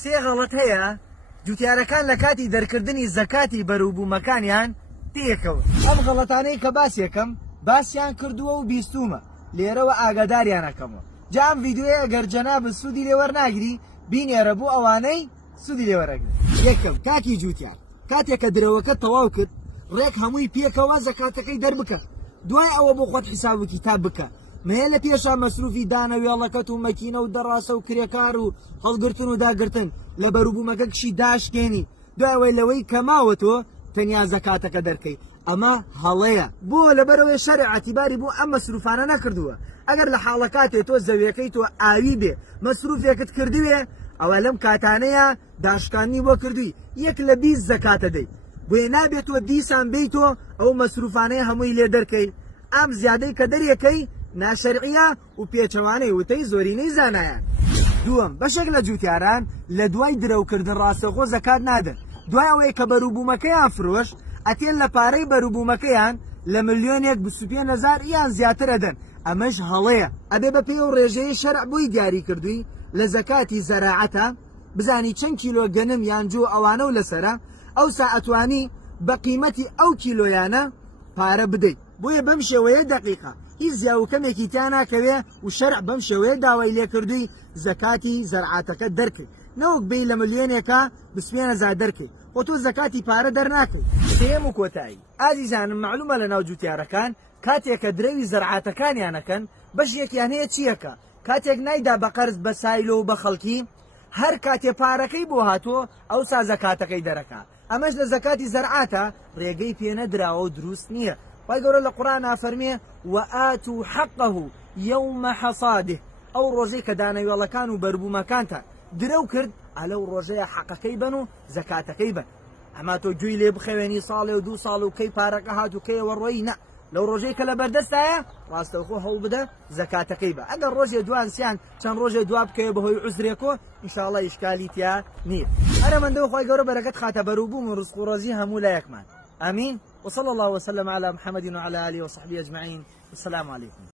سێ غەڵەت هەیە جوتیارەکان لە کاتی دەرکردنی زەکاتی بەرووبوومەکانیان تێکەوە. ئەم غەڵەتانەی کە باسیەکەم باسییان کردووە و بیستومە لێرەوە ئاگاداریانەکەمەوە. جا ئەم ڤیدیۆیە ئەگەر جەنابت سوودی لێ وەرناگری بینێرە بۆ ئەوانەی سوودی لێ وەرەگرن. یەکەم کاکی جوتیار کاتێک کە درەوەکە تەواو کرد ڕێک هەمووی پێکەوە زەکاتەکەی دەربکە، دوای ئەوە بۆ خۆت حیساب و کتاب بکە. مەیە لە پێشە مەسروفی دانەوێڵەکەت و مەکینە و دەڕاسە و کرێکار و هەڵگرتن و داگرتن لە بەرووبوومەکە کشی داشکێنی، دوایەوەی لەوەی کەماوە تۆ تەنیا زەکاتەکە دەرکەی. ئەمە هەڵەیە بۆ لەبەرەوەی شەرع ئەتیباری بۆ ئەم مەسروفانە نەکردووە. ئەگەر لە حاڵەکاتێ تۆ زەویەکەی تۆ ئاوی بێ مەسروفێکت کردوێ ئەوە لەم کاتانەیە داشکانی بۆ کردووی 1 لە 20 زەکاتە دەی، بۆیە نابێت تۆ دیسان بیتۆ ئەو مەسروفانەیە هەمووی لێ دەرکەی. ئەم زیادەی کە دەریەکەی ناشەرعیە و پێچەوانەی وتەی زۆرینەی زانایان. دووەم بەشێک لە جوتیاران لە دوای درەوکردن ڕاستەخۆ زەکات نادەن، دوای ئەوەی کە بەرووبوومەکەیان فرۆش ئەتێن لە پارەی بەرووبوومەکەیان لە 1,25,000 یان زیاتر ئەدەن. ئەمەش هەڵەیە، ئەبێ بە پێی و ڕێژەی شەرع بووی دیاری کردووی لە زەکاتی زەراعەتە بزانی چەند کیلۆ گەنم یان جۆ ئەوانە و لەسرە ئەوسا ئەتوانی بە قیمەتی ئەو کیلۆیانە پارە بدەیت. بۆیە بەم شێوەیە دەقیقە هیچ زیاوکەمێکی تیان ناکەوێ و شەرع بەم شێوەیە داوای لێکردووی زەکاتی زەرعاتەکە دەرکەی، نەوەک بێی لە ملیۆنێکە 20,000 دەرکەی خۆ تۆ زەکاتی پارە دەرناکەی. سێم و کۆتایی ئازیزانم معلومە لە ناو جوتیارەکان کاتێک کە درەوی زەرعاتەکانیانەکەن بەشێکیان هەیە چیەکە کاتێک نایدا بە قەرز بە سایلۆ و بە خەڵکی هەر کاتێ پارەکەی بۆ هاتۆ ئەو سا زەکاتەکەی دەرەکا. ئەمەش لە زەکاتی زەرعاتە ڕێگەی پێنەدراوە و دروست نییە. خی گەورە لە قورئان ئافەرمێ وآتوا حقه يوم حصاده، ئەو ڕۆژەی کە دانەوێڵەکان و بەرووبوومەکانتان درەو کرد ئەلەو ڕۆژەیە حەقەکەی بن و زەکاتەکەی بن. ئەما تۆ گوێی لێ بخەوێنی ساڵێ و 2 ساڵ و کەی پارەکە هات و کەیەوە ڕۆی نە، لەو ڕۆژەی کە لە بەردەستایە ڕاستەوخۆ هەوڵ بدە زەکاتەکەی بە. ئەگەر ڕۆژێ دوانسیان چەند ڕۆژێ دواب بکەوێ بەهۆی عوزرێکۆ ئینشاءڵڵا ئیشکالی تیا نییە. هەرەمەندەوە خی گەورە بەرەکەت خاتە بەرووبووم و ڕزق و ڕەزی هەموو لایەکمان. آمين. وصلى الله وسلم على محمد وعلى آله وصحبه أجمعين. والسلام عليكم.